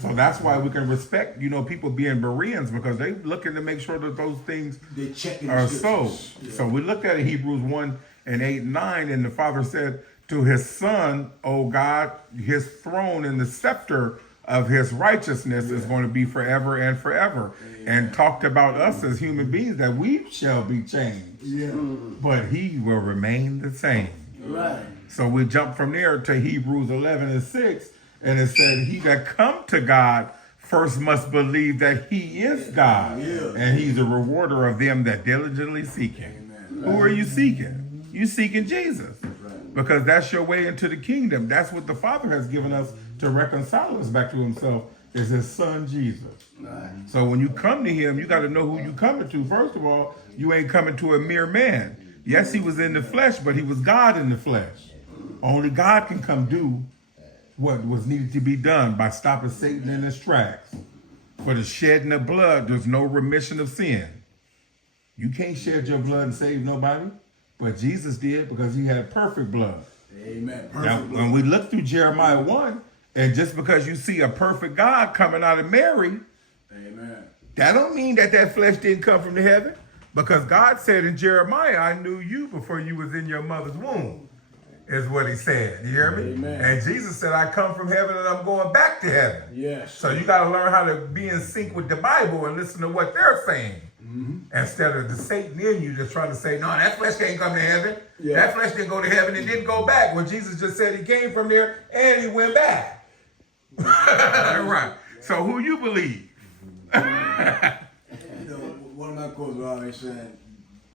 So that's why we can respect, people being Bereans, because they looking to make sure that those things They checking are the so. scriptures. Yeah. So we looked at Hebrews 1 and 8 and 9, and the Father said to his Son, "O God, his throne and the scepter of his righteousness is going to be forever and forever." And talked about us as human beings, that we shall be changed, Yeah. but he will remain the same. Right. So we jump from there to Hebrews 11 and 6, and it said, "He that come to God first must believe that he is God, Yeah. and he's a rewarder of them that diligently seek him." Who are you seeking? You seeking Jesus, because that's your way into the kingdom. That's what the Father has given us to reconcile us back to himself, is his Son Jesus. So when you come to him, you got to know who you coming to. First of all, you ain't coming to a mere man. Yes, he was in the flesh, but he was God in the flesh. Only God can come do what was needed to be done by stopping Satan in his tracks. For the shedding of blood, there's no remission of sin. You can't shed your blood and save nobody, but Jesus did, because he had perfect blood. Amen. Now, Perfect. when we look through Jeremiah 1, and just because you see a perfect God coming out of Mary, Amen. that don't mean that flesh didn't come from the heaven, because God said in Jeremiah, "I knew you before you was in your mother's womb," is what he said. You hear me? Amen. And Jesus said, "I come from heaven and I'm going back to heaven." Yes. So you got to learn how to be in sync with the Bible and listen to what they're saying, instead of the Satan in you just trying to say, "No, that flesh can't come to heaven. Yeah. That flesh didn't go to heaven and didn't go back." When Jesus just said he came from there and he went back. Right. So who you believe? One of my quotes was always saying,